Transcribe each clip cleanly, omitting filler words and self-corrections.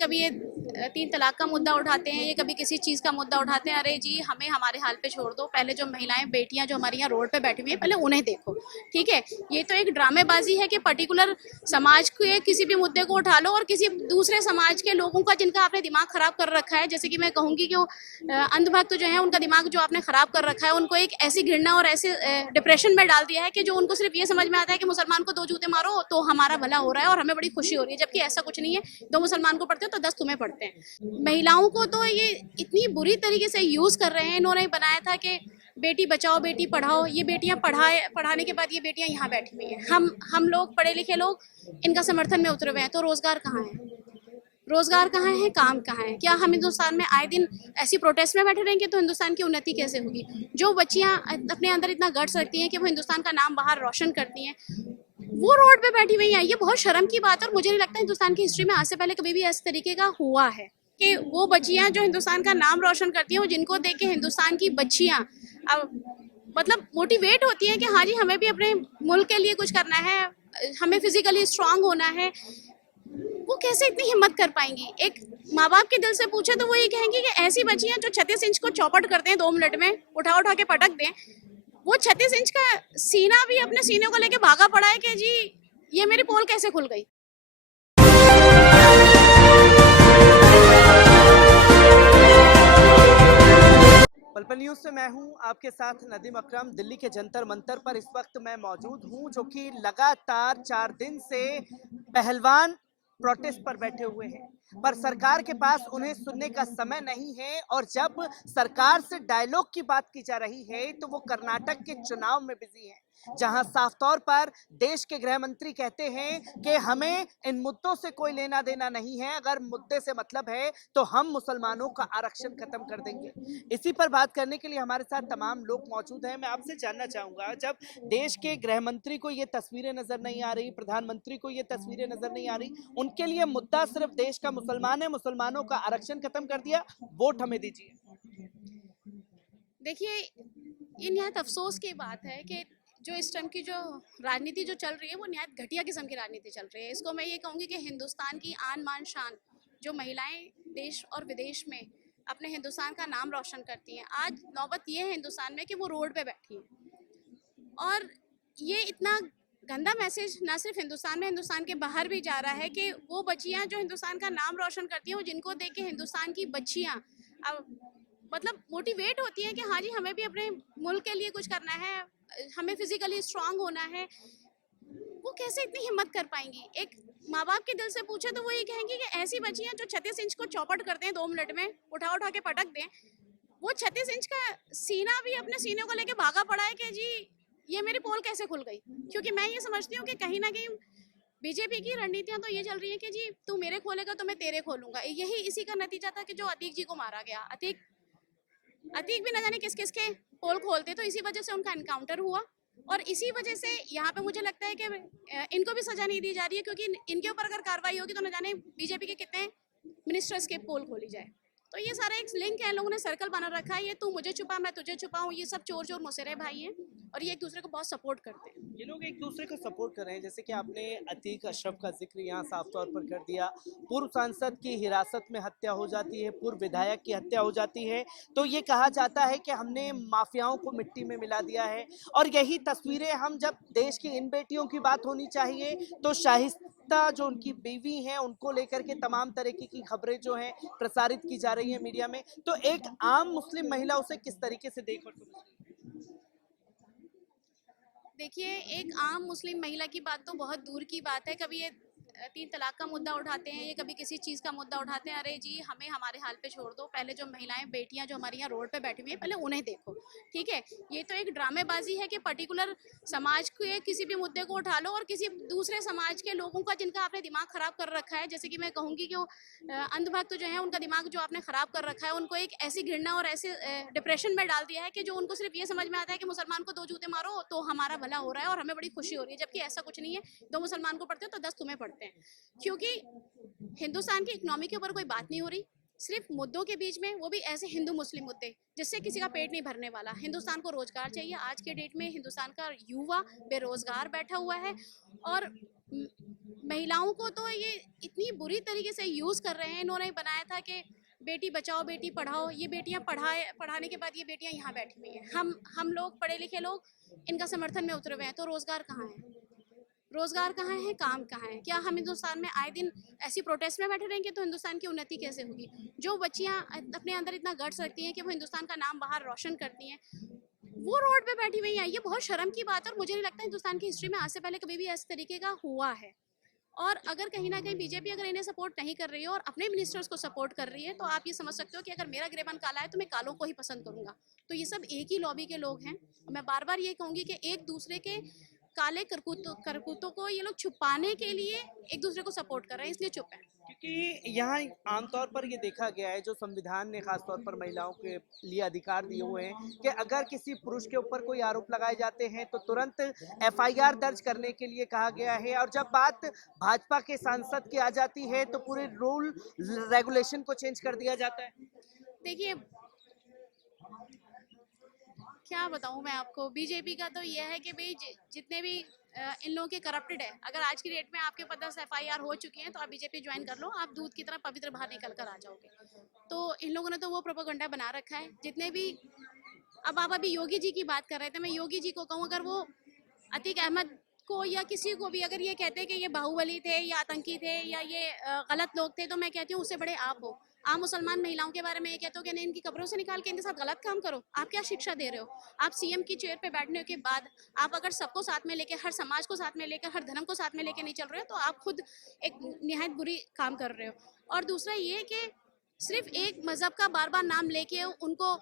कभी ये तीन तलाक का मुद्दा उठाते हैं, ये कभी किसी चीज़ का मुद्दा उठाते हैं। अरे जी, हमें हमारे हाल पे छोड़ दो, पहले जो महिलाएं बेटियां जो हमारी यहाँ रोड पे बैठी हुई हैं पहले उन्हें देखो। ठीक है, ये तो एक ड्रामेबाजी है कि पर्टिकुलर समाज के किसी भी मुद्दे को उठा लो और किसी दूसरे समाज के लोगों का जिनका आपने दिमाग खराब कर रखा है, जैसे कि मैं कहूँगी कि वो अंधभक्त जो है उनका दिमाग जो आपने खराब कर रखा है, उनको एक ऐसी घृणा और ऐसे डिप्रेशन में डाल दिया है कि जो उनको सिर्फ ये समझ में आता है कि मुसलमान को 2 जूते मारो तो हमारा भला हो रहा है और हमें बड़ी खुशी हो रही है, जबकि ऐसा कुछ नहीं है। 2 मुसलमान को पढ़ते हो तो 10 तुम्हें पढ़ते हैं। महिलाओं को तो ये इतनी बुरी तरीके से यूज कर रहे हैं। इन्होंने बनाया था कि बेटी बचाओ बेटी पढ़ाओ, ये बेटियां पढ़ाने के बाद ये बेटियां यहाँ बैठी हुई हैं। हम लोग पढ़े लिखे लोग इनका समर्थन में उतरे हुए हैं, तो रोजगार कहाँ है? रोजगार कहाँ है? काम कहाँ है? क्या हम हिंदुस्तान में आए दिन ऐसी प्रोटेस्ट में बैठे रहेंगे तो हिंदुस्तान की उन्नति कैसे होगी? जो बच्चियां अपने अंदर इतना गट्स रखती हैं कि वो हिंदुस्तान का नाम बाहर रोशन करती हैं, वो रोड पे बैठी हुई हैं। ये बहुत शर्म की बात है और मुझे नहीं लगता हिंदुस्तान की हिस्ट्री में आज से पहले कभी भी इस तरीके का हुआ है कि वो बच्चियां जो हिंदुस्तान का नाम रोशन करती हैं, वो जिनको देख के हिंदुस्तान की बच्चियां अब मतलब मोटिवेट होती हैं कि हाँ जी, हमें भी अपने मुल्क के लिए कुछ करना है, हमें फिजिकली स्ट्रांग होना है। वो कैसे इतनी हिम्मत कर पाएंगी? एक माँ बाप के दिल से पूछे तो वो ये कहेंगी कि ऐसी बच्चियां जो 36 इंच को चौपट करते हैं 2 मिनट में, उठा उठा के पटक दें, वो 36 इंच का सीना भी अपने सीने को लेके भागा पड़ा है कि जी ये मेरी पोल कैसे खुल गई। पलपल न्यूज से मैं हूं आपके साथ नदीम अकरम। दिल्ली के जंतर मंतर पर इस वक्त मैं मौजूद हूं, जो कि लगातार 4 दिन से पहलवान प्रोटेस्ट पर बैठे हुए हैं, पर सरकार के पास उन्हें सुनने का समय नहीं है। और जब सरकार से डायलॉग की बात की जा रही है तो वो कर्नाटक के चुनाव में बिजी है, जहां साफ तौर पर देश के गृह मंत्री कहते हैं कि हमें इन मुद्दों से कोई लेना देना नहीं है, अगर मुद्दे से मतलब है तो हम मुसलमानों का आरक्षण खत्म कर देंगे। इसी पर बात करने के लिए हमारे साथ तमाम लोग मौजूद हैं। मैं आपसे जानना चाहूंगा, जब देश के गृह मंत्री को ये तस्वीरें नजर नहीं आ रही, प्रधानमंत्री को ये तस्वीरें नजर नहीं आ रही, उनके लिए मुद्दा सिर्फ देश का मुसलमान है, मुसलमानों का आरक्षण खत्म कर दिया, वोट हमें दीजिए। देखिए, ये निहायत अफसोस की बात है कि जो इस टाइम की जो राजनीति जो चल रही है वो निहायत घटिया किस्म की राजनीति चल रही है। इसको मैं ये कहूँगी कि हिंदुस्तान की आन मान शान जो महिलाएं देश और विदेश में अपने हिंदुस्तान का नाम रोशन करती हैं, आज नौबत ये है हिंदुस्तान में कि वो रोड पे बैठी हैं। और ये इतना गंदा मैसेज ना सिर्फ हिंदुस्तान में, हिंदुस्तान के बाहर भी जा रहा है कि वो बच्चियां जो हिंदुस्तान का नाम रोशन करती हैं, वो जिनको देख के हिंदुस्तान की बच्चियां अब मतलब मोटिवेट होती हैं कि हाँ जी, हमें भी अपने मुल्क के लिए कुछ करना है, हमें फिजिकली स्ट्रांग होना है। वो कैसे इतनी हिम्मत कर पाएंगी? एक माँ बाप के दिल से पूछे तो वो ये कहेंगी कि ऐसी बच्चियां जो 36 इंच को चौपट करते हैं 2 मिनट में, उठा उठा के पटक दें, वो 36 इंच का सीना भी अपने सीने को लेके भागा पड़ा है कि जी ये मेरी पोल कैसे खुल गई। क्योंकि मैं ये समझती हूँ कि कहीं ना कहीं बीजेपी की रणनीतियां तो ये चल रही है कि जी तू मेरे खोलेगा तो मैं तेरे खोलूंगा। यही इसी का नतीजा था कि जो अतीक जी को मारा गया। अतीक अतीक भी न जाने किस किस के पोल खोलते, तो इसी वजह से उनका एनकाउंटर हुआ। और इसी वजह से यहाँ पे मुझे लगता है कि इनको भी सजा नहीं दी जा रही है, क्योंकि इनके ऊपर अगर कार्रवाई होगी तो न जाने बीजेपी के कितने मिनिस्टर्स के पोल खोली जाए। तो ये सारा एक लिंक है, लोगों ने सर्कल बना रखा है, ये तू मुझे छुपा मैं तुझे छुपाऊं। ये सब चोर चोर मुसेरे भाई हैं और ये एक दूसरे को बहुत सपोर्ट करते हैं। ये लोग एक दूसरे को सपोर्ट कर रहे हैं, जैसे कि आपने अतीक अशरफ का जिक्र यहाँ साफ तौर पर कर दिया। पूर्व सांसद की हिरासत में हत्या हो जाती है, पूर्व विधायक की हत्या हो जाती है, तो ये कहा जाता है कि हमने माफियाओं को मिट्टी में मिला दिया है। और यही तस्वीरें हम, जब देश की इन बेटियों की बात होनी चाहिए तो शाहिस्ता जो उनकी बीवी हैं उनको लेकर के तमाम तरीके की खबरें जो हैं प्रसारित की जा रही है मीडिया में, तो एक आम मुस्लिम महिला उसे किस तरीके से देख और समझ? देखिए, एक आम मुस्लिम महिला की बात तो बहुत दूर की बात है। कभी ये तीन तलाक का मुद्दा उठाते हैं, ये कभी किसी चीज़ का मुद्दा उठाते हैं। अरे जी, हमें हमारे हाल पे छोड़ दो, पहले जो महिलाएं बेटियां जो हमारी यहाँ रोड पे बैठी हुई हैं पहले उन्हें देखो। ठीक है, ये तो एक ड्रामेबाजी है कि पर्टिकुलर समाज के किसी भी मुद्दे को उठा लो और किसी दूसरे समाज के लोगों का जिनका आपने दिमाग खराब कर रखा है, जैसे कि मैं कहूँगी कि वो अंधभक्त जो है उनका दिमाग जो आपने खराब कर रखा है, उनको एक ऐसी घृणा और ऐसे डिप्रेशन में डाल दिया है कि जो उनको सिर्फ ये समझ में आता है कि मुसलमान को 2 जूते मारो तो हमारा भला हो रहा है और हमें बड़ी खुशी हो रही है, जबकि ऐसा कुछ नहीं है। 2 मुसलमान को पढ़ते हो तो 10 तुम्हें पढ़ते हैं। क्योंकि हिंदुस्तान की इकोनॉमी के ऊपर कोई बात नहीं हो रही, सिर्फ मुद्दों के बीच में, वो भी ऐसे हिंदू मुस्लिम मुद्दे जिससे किसी का पेट नहीं भरने वाला। हिंदुस्तान को रोजगार चाहिए। आज के डेट में हिंदुस्तान का युवा बेरोजगार बैठा हुआ है और महिलाओं को तो ये इतनी बुरी तरीके से यूज़ कर रहे हैं। इन्होंने बनाया था कि बेटी बचाओ बेटी पढ़ाओ, ये बेटियां पढ़ाने के बाद ये बेटियां यहाँ बैठी हुई हैं। हम लोग पढ़े लिखे लोग इनका समर्थन में उतरे हुए हैं, तो रोज़गार कहाँ है? रोज़गार कहाँ है? काम कहाँ है? क्या हम हिंदुस्तान में आए दिन ऐसी प्रोटेस्ट में बैठे रहेंगे तो हिंदुस्तान की उन्नति कैसे होगी? जो बच्चियाँ अपने अंदर इतना गट्स रखती हैं कि वो हिंदुस्तान का नाम बाहर रोशन करती हैं, वो रोड पे बैठी हुई हैं। ये बहुत शर्म की बात है और मुझे नहीं लगता हिंदुस्तान की हिस्ट्री में आज से पहले कभी भी इस तरीके का हुआ है। और अगर कहीं न कहीं बीजेपी अगर इन्हें सपोर्ट नहीं कर रही है और अपने मिनिस्टर्स को सपोर्ट कर रही है, तो आप ये समझ सकते हो कि अगर मेरा गिरेबान काला है तो मैं कालों को ही पसंद करूँगा। तो ये सब एक ही लॉबी के लोग हैं। मैं बार-बार ये कहूँगी कि एक दूसरे के काले करतूतों को ये लोग छुपाने के लिए एक दूसरे को सपोर्ट कर रहे हैं, इसलिए चुप हैं। क्योंकि यहाँ आमतौर पर ये देखा गया है, जो संविधान ने खासतौर पर महिलाओं के लिए अधिकार दिए हुए हैं कि अगर किसी पुरुष के ऊपर कोई आरोप लगाए जाते हैं तो तुरंत एफआईआर दर्ज करने के लिए कहा गया है, और जब बात भाजपा के सांसद की आ जाती है तो पूरे रूल रेगुलेशन को चेंज कर दिया जाता है। देखिए, क्या बताऊँ मैं आपको, बीजेपी का तो ये है कि भाई जितने भी इन लोगों के करप्टेड है, अगर आज की डेट में आपके ऊपर 10 एफआईआर हो चुकी हैं तो आप बीजेपी ज्वाइन कर लो, आप दूध की तरह पवित्र बाहर निकल कर आ जाओगे। तो इन लोगों ने तो वो प्रोपेगेंडा बना रखा है। जितने भी, अब आप अभी योगी जी की बात कर रहे थे, मैं योगी जी को कहूँ, अगर वो अतीक अहमद को या किसी को भी अगर ये कहते हैं कि ये बाहुबली थे या आतंकी थे या ये गलत लोग थे, तो मैं कहती हूँ उससे बड़े आप हो। आप मुसलमान महिलाओं के बारे में ये कहते हो कि नहीं, इनकी कब्रों से निकाल के इनके साथ गलत काम करो। आप क्या शिक्षा दे रहे हो? आप सीएम की चेयर पे बैठने के बाद आप अगर सबको साथ में लेके, हर समाज को साथ में लेकर, हर धर्म को साथ में लेके नहीं चल रहे हो, तो आप खुद एक निहायत बुरी काम कर रहे हो। और दूसरा ये कि सिर्फ एक मज़हब का बार-बार नाम लेके उनको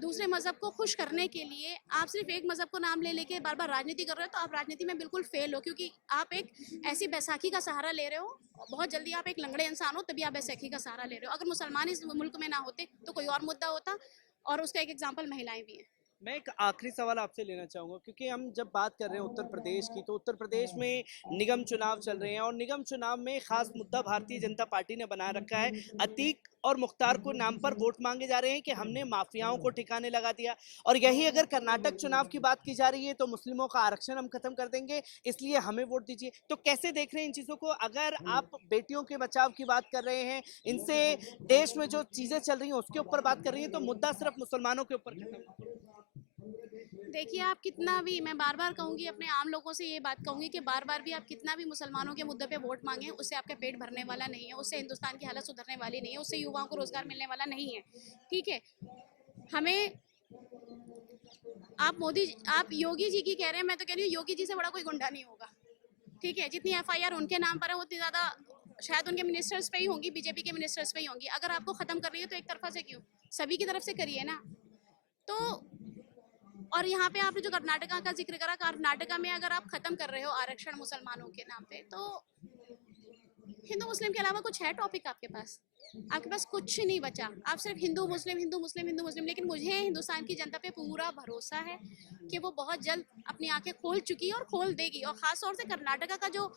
दूसरे मज़हब को खुश करने के लिए आप सिर्फ एक मज़हब को नाम ले लेके बार-बार राजनीति कर रहे हो, तो आप राजनीति में बिल्कुल फेल हो, क्योंकि आप एक ऐसी बैसाखी का सहारा ले रहे हो। बहुत जल्दी आप एक लंगड़े इंसान हो, तभी आप बैसाखी का सहारा ले रहे हो। अगर मुसलमान इस मुल्क में ना होते तो कोई और मुद्दा होता, और उसका एक एग्जाम्पल महिलाएं भी हैं। मैं एक आखिरी सवाल आपसे लेना चाहूँगा, क्योंकि हम जब बात कर रहे हैं उत्तर प्रदेश की, तो उत्तर प्रदेश में निगम चुनाव चल रहे हैं और निगम चुनाव में खास मुद्दा भारतीय जनता पार्टी ने बना रखा है। अतीक और मुख्तार को नाम पर वोट मांगे जा रहे हैं कि हमने माफियाओं को ठिकाने लगा दिया, और यही अगर कर्नाटक चुनाव की बात की जा रही है तो मुस्लिमों का आरक्षण हम खत्म कर देंगे, इसलिए हमें वोट दीजिए। तो कैसे देख रहे हैं इन चीज़ों को? अगर आप बेटियों के बचाव की बात कर रहे हैं, इनसे देश में जो चीज़ें चल रही हैं उसके ऊपर बात कर रही है, तो मुद्दा सिर्फ मुसलमानों के ऊपर खत्म। देखिए, आप कितना भी, मैं बार-बार कहूँगी, अपने आम लोगों से ये बात कहूँगी कि बार-बार भी आप कितना भी मुसलमानों के मुद्दे पे वोट मांगे, उससे आपका पेट भरने वाला नहीं है, उससे हिंदुस्तान की हालत सुधरने वाली नहीं है, उससे युवाओं को रोजगार मिलने वाला नहीं है। ठीक है? हमें, आप योगी जी की कह रहे हैं, मैं तो कह रही हूँ योगी जी से बड़ा कोई गुंडा नहीं होगा। ठीक है? जितनी एफआईआर उनके नाम पर है, उतनी ज़्यादा शायद उनके मिनिस्टर्स पे ही होंगी, बीजेपी के मिनिस्टर्स पे ही होंगी। अगर आपको खत्म कर रही है तो एक तरफा से क्यों? सभी की तरफ से करिए ना। तो और यहाँ पे आपने जो कर्नाटका का जिक्र करा, कर्नाटका में अगर आप खत्म कर रहे हो आरक्षण मुसलमानों के नाम पे, तो हिंदू मुस्लिम के अलावा कुछ है टॉपिक आपके पास? आपके पास कुछ नहीं बचा। आप सिर्फ हिंदू मुस्लिम, हिंदू मुस्लिम, हिंदू मुस्लिम। लेकिन मुझे हिंदुस्तान की जनता पे पूरा भरोसा है कि वो बहुत जल्द अपनी आंखें खोल चुकी है और खोल देगी। और खास तौर से कर्नाटका का जो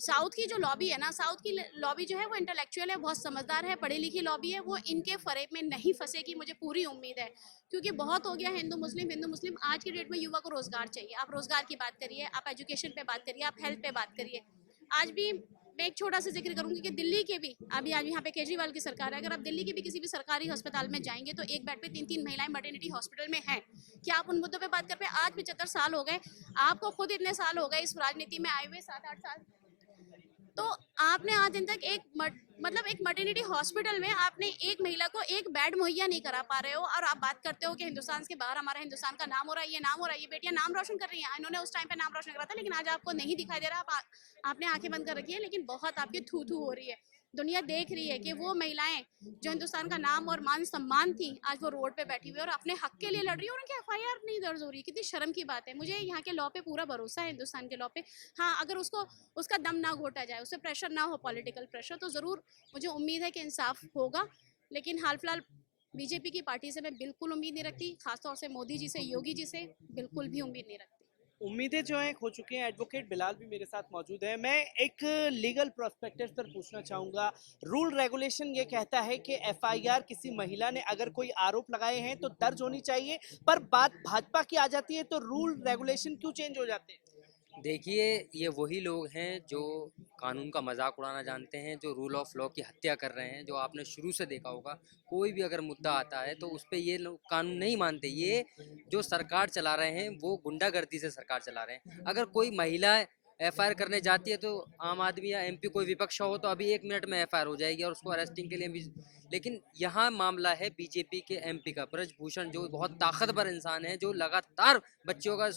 साउथ की जो लॉबी है ना, साउथ की लॉबी जो है वो इंटेलेक्चुअल है, बहुत समझदार है, पढ़ी लिखी लॉबी है, वो इनके फरेब में नहीं फंसेगी, मुझे पूरी उम्मीद है। क्योंकि बहुत हो गया हिंदू मुस्लिम, हिंदू मुस्लिम। आज की डेट में युवा को रोजगार चाहिए। आप रोजगार की बात करिए, आप एजुकेशन पे बात करिए, आप हेल्थ पे बात करिए। आज भी मैं एक छोटा सा जिक्र करूंगी कि दिल्ली के भी, अभी आज यहाँ पे केजरीवाल की सरकार है, अगर आप दिल्ली के भी किसी भी सरकारी अस्पताल में जाएंगे तो एक बेड पे 3-3 महिलाएं मटर्निटी हॉस्पिटल में हैं। क्या आप उन मुद्दों पे बात कर पे? आज 75 साल हो गए, आपको खुद इतने साल हो गए इस राजनीति में आए हुए, 7-8 साल, तो आपने आज दिन तक मतलब एक मटर्निटी हॉस्पिटल में आपने एक महिला को एक बेड मुहैया नहीं करा पा रहे हो, और आप बात करते हो कि हिंदुस्तान के बाहर हमारा हिंदुस्तान का नाम हो रहा है, ये नाम हो रहा है, ये बेटियां नाम रोशन कर रही हैं। इन्होंने उस टाइम पे नाम रोशन करा था, लेकिन आज आपको नहीं दिखाई दे रहा, आपने आंखें बंद कर रखी है, लेकिन बहुत आपकी थू थू हो रही है। दुनिया देख रही है कि वो महिलाएं जो हिंदुस्तान का नाम और मान सम्मान थी, आज वो रोड पे बैठी हुई है और अपने हक के लिए लड़ रही है, और उनकी एफआईआर नहीं दर्ज हो रही। कितनी शर्म की बात है। मुझे यहाँ के लॉ पे पूरा भरोसा है, हिंदुस्तान के लॉ पे। हाँ, अगर उसका दम ना घोटा जाए, उससे प्रेशर ना हो, पॉलिटिकल प्रेशर, तो ज़रूर मुझे उम्मीद है कि इंसाफ होगा। लेकिन हाल फिलहाल बीजेपी की पार्टी से मैं बिल्कुल उम्मीद नहीं रखती, खासतौर से मोदी जी से, योगी जी से बिल्कुल भी उम्मीद नहीं रखती। उम्मीदें जो हैं खो चुकी हैं। एडवोकेट बिलाल भी मेरे साथ मौजूद है। मैं एक लीगल प्रोस्पेक्टिव पर पूछना चाहूँगा। रूल रेगुलेशन ये कहता है कि एफआईआर किसी महिला ने अगर कोई आरोप लगाए हैं तो दर्ज होनी चाहिए, पर बात भाजपा की आ जाती है तो रूल रेगुलेशन क्यों चेंज हो जाते हैं? देखिए, ये वही लोग हैं जो कानून का मजाक उड़ाना जानते हैं, जो रूल ऑफ लॉ की हत्या कर रहे हैं। जो आपने शुरू से देखा होगा, कोई भी अगर मुद्दा आता है तो उस पे ये लोग कानून नहीं मानते। ये जो सरकार चला रहे हैं वो गुंडागर्दी से सरकार चला रहे हैं। अगर कोई महिला एफआईआर करने जाती है तो आम आदमी या एमपी कोई विपक्ष हो तो अभी 1 मिनट में एफआईआर हो जाएगी और उसको अरेस्टिंग के लिए भी। लेकिन यहाँ मामला है बीजेपी के एमपी का, ब्रजभूषण, जो बहुत ताकतवर इंसान है, जो लगातार बच्चियों का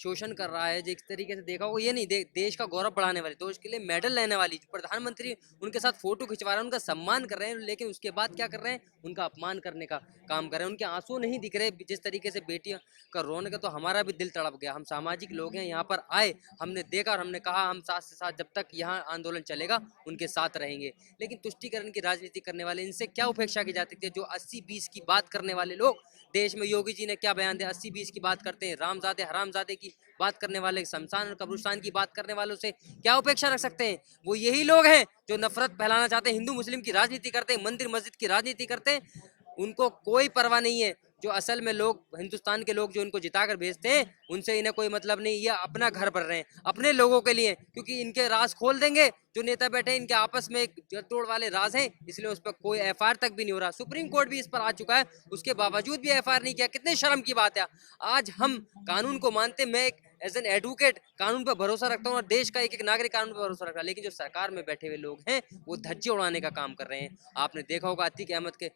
शोषण कर रहा है। जिस तरीके से देखा होगा, ये नहीं देश का गौरव बढ़ाने वाली, देश के लिए मेडल लेने वाली प्रधानमंत्री उनके साथ फोटो खिंचवा रहे हैं, उनका सम्मान कर रहे हैं, लेकिन उसके बाद क्या कर रहे हैं, उनका अपमान करने का काम कर रहे हैं। उनके आंसू नहीं दिख रहे। जिस तरीके से बेटियां का रोने का, तो हमारा भी दिल तड़प गया। हम सामाजिक लोग हैं, यहाँ पर आए, हमने देखा और हमने कहा हम साथ से साथ जब तक यहाँ आंदोलन चलेगा उनके साथ रहेंगे। लेकिन तुष्टीकरण की राजनीति करने वाले, इनसे क्या उपेक्षा की जा सकती है। जो 80-20 की बात करने वाले लोग देश में, योगी जी ने क्या बयान दिया, 80-20 की बात करते हैं, रामजादे हरामजादे की बात करने वाले, शमशान और कब्रिस्तान की बात करने वालों से क्या उपेक्षा रख सकते हैं। वो यही लोग हैं जो नफरत फैलाना चाहते हैं, हिंदू मुस्लिम की राजनीति करते हैं, मंदिर मस्जिद की राजनीति करते हैं। उनको कोई परवाह नहीं है। जो असल में लोग, हिंदुस्तान के लोग जो इनको जिताकर भेजते हैं, उनसे इन्हें कोई मतलब नहीं। ये अपना घर भर रहे हैं अपने लोगों के लिए, क्योंकि इनके राज खोल देंगे। जो नेता बैठे हैं इनके आपस में एक जड़तोड़ वाले राज हैं, इसलिए उस पर कोई एफआईआर तक भी नहीं हो रहा। सुप्रीम कोर्ट भी इस पर आ चुका है, उसके बावजूद भी एफआईआर नहीं किया। कितने शर्म की बात है। आज हम कानून को मानते, मैं एक एज एन एडवोकेट कानून पर भरोसा रखता हूँ और देश का एक एक नागरिक कानून पर भरोसा रखता है। लेकिन जो सरकार में बैठे हुए लोग हैं वो धज्जे उड़ाने का काम कर रहे हैं। आपने देखा होगा अतीक अहमद के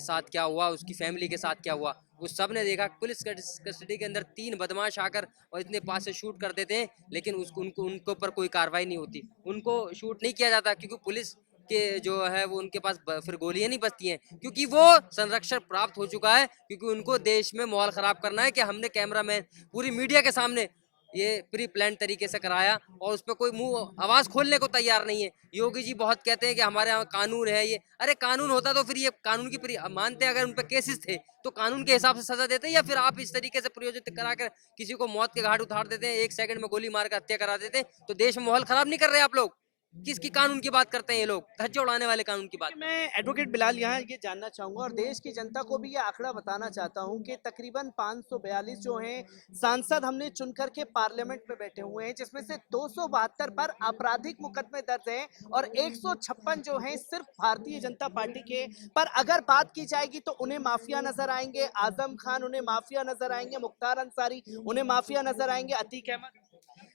साथ क्या हुआ, उसकी फैमिली के साथ क्या हुआ, वो सब ने देखा। पुलिस कस्टडी के अंदर 3 बदमाश आकर और इतने पास से शूट कर देते हैं, लेकिन उसको उनके ऊपर कोई कार्रवाई नहीं होती, उनको शूट नहीं किया जाता, क्योंकि पुलिस के जो है वो उनके पास फिर गोलियां नहीं बचती हैं, क्योंकि वो संरक्षण प्राप्त हो चुका है। क्योंकि उनको देश में माहौल खराब करना है कि हमने कैमरामैन पूरी मीडिया के सामने ये प्री प्लान तरीके से कराया और उस पर कोई मुंह आवाज खोलने को तैयार नहीं है। योगी जी बहुत कहते हैं कि हमारे यहाँ कानून है। ये अरे कानून होता तो फिर ये कानून की मानते, अगर उन पर केसेस थे तो कानून के हिसाब से सजा देते, या फिर आप इस तरीके से प्रयोजित कराकर किसी को मौत के घाट उतार देते हैं, 1 सेकंड में गोली मारकर हत्या करा देते हैं। तो देश में माहौल खराब नहीं कर रहे आप लोग? किसकी कानून की बात करते हैं ये लोग? धज्जे उड़ाने वाले कानून की बात। मैं एडवोकेट बिलाल यहाँ ये जानना चाहूंगा और देश की जनता को भी ये आंकड़ा बताना चाहता हूँ कि तकरीबन 542 जो हैं सांसद हमने चुनकर के पार्लियामेंट में बैठे हुए हैं, जिसमें से 272 पर आपराधिक मुकदमे दर्ज हैं और 156 जो हैं सिर्फ भारतीय जनता पार्टी के। पर अगर बात की जाएगी तो उन्हें माफिया नजर आएंगे, आजम खान उन्हें माफिया नजर आएंगे, मुख्तार अंसारी उन्हें माफिया नजर आएंगे, अतीक अहमद।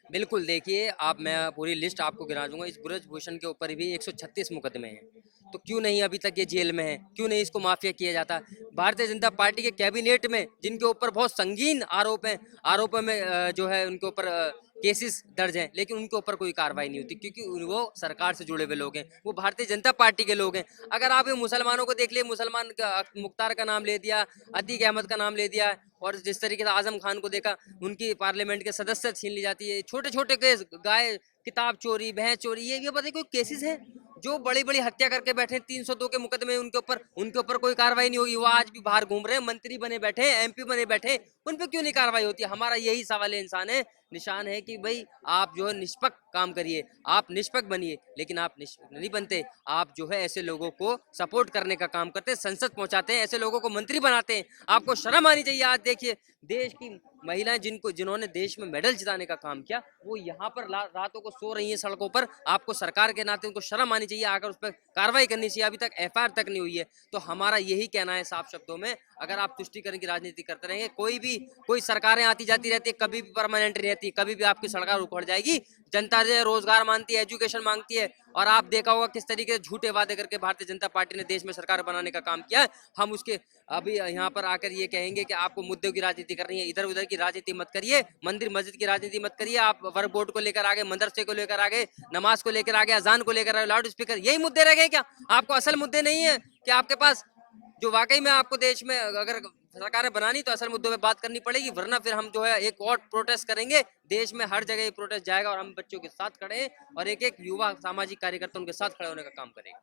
बिल्कुल, देखिए आप, मैं पूरी लिस्ट आपको गिना दूंगा। इस ब्रजभूषण के ऊपर भी 136 मुकदमे हैं, तो क्यों नहीं अभी तक ये जेल में है? क्यों नहीं इसको माफिया किया जाता? भारतीय जनता पार्टी के कैबिनेट में जिनके ऊपर बहुत संगीन आरोप हैं, आरोपों में जो है उनके ऊपर केसेस दर्ज हैं, लेकिन उनके ऊपर कोई कार्रवाई नहीं होती, क्योंकि वो सरकार से जुड़े हुए लोग हैं, वो भारतीय जनता पार्टी के लोग हैं। अगर आप मुसलमानों को देख लिए, मुसलमान का मुख्तार का नाम ले दिया, अतीक अहमद का नाम ले दिया, और जिस तरीके से आजम खान को देखा, उनकी पार्लियामेंट के सदस्य छीन ली जाती है। छोटे छोटे केस, गाय किताब चोरी, भैंस चोरी, ये बताइए कोई केसेस है? जो बड़ी बड़ी हत्या करके बैठे 302 के मुकदमे उनके ऊपर कोई कार्रवाई नहीं होगी। वो आज भी बाहर घूम रहे हैं, मंत्री बने बैठे, एमपी बने बैठे, उन पे क्यों नहीं कार्रवाई होती? हमारा यही सवाल है, इंसान है, निशान है कि भाई आप जो है निष्पक्ष काम करिए, आप निष्पक्ष बनिए। लेकिन आप निष्पक्ष नहीं बनते, आप जो है ऐसे लोगों को सपोर्ट करने का काम करते हैं, संसद पहुंचाते हैं, ऐसे लोगों को मंत्री बनाते हैं। आपको शर्म आनी चाहिए। आज देखिए देश की महिलाएं जिन्होंने देश में मेडल जिताने का काम किया, वो यहाँ पर रातों को सो रही हैं सड़कों पर। आपको सरकार के नाते उनको शर्म आनी चाहिए, आकर उस पर कार्रवाई करनी चाहिए। अभी तक एफआईआर तक नहीं हुई है। तो हमारा यही कहना है साफ शब्दों में, अगर आप तुष्टीकरण की राजनीति करते रहेंगे, कोई सरकारें आती जाती रहती है, कभी भी परमानेंट नहीं रहती, कभी भी आपकी सरकार उखड़ जाएगी। जनता जो रोजगार मांगती है, एजुकेशन मांगती है, और आप देखा होगा किस तरीके से झूठे वादे करके भारतीय जनता पार्टी ने देश में सरकार बनाने का काम किया है। हम उसके अभी यहाँ पर आकर ये कहेंगे कि आपको मुद्दों की राजनीति करनी है, इधर उधर की राजनीति मत करिए, मंदिर मस्जिद की राजनीति मत करिए। आप वर्क बोर्ड को लेकर आगे, मदरसे को लेकर आगे, नमाज को लेकर आगे, अजान को लेकर आगे, लाउड स्पीकर, यही मुद्दे रह गए क्या? आपको असल मुद्दे नहीं है कि आपके पास जो वाकई में आपको देश में अगर सरकारें बनानी तो असल मुद्दों पे बात करनी पड़ेगी, वरना फिर हम जो है एक और प्रोटेस्ट करेंगे। देश में हर जगह ये प्रोटेस्ट जाएगा और हम बच्चों के साथ खड़े हैं और एक एक युवा सामाजिक कार्यकर्ता उनके साथ खड़े होने का काम करेंगे।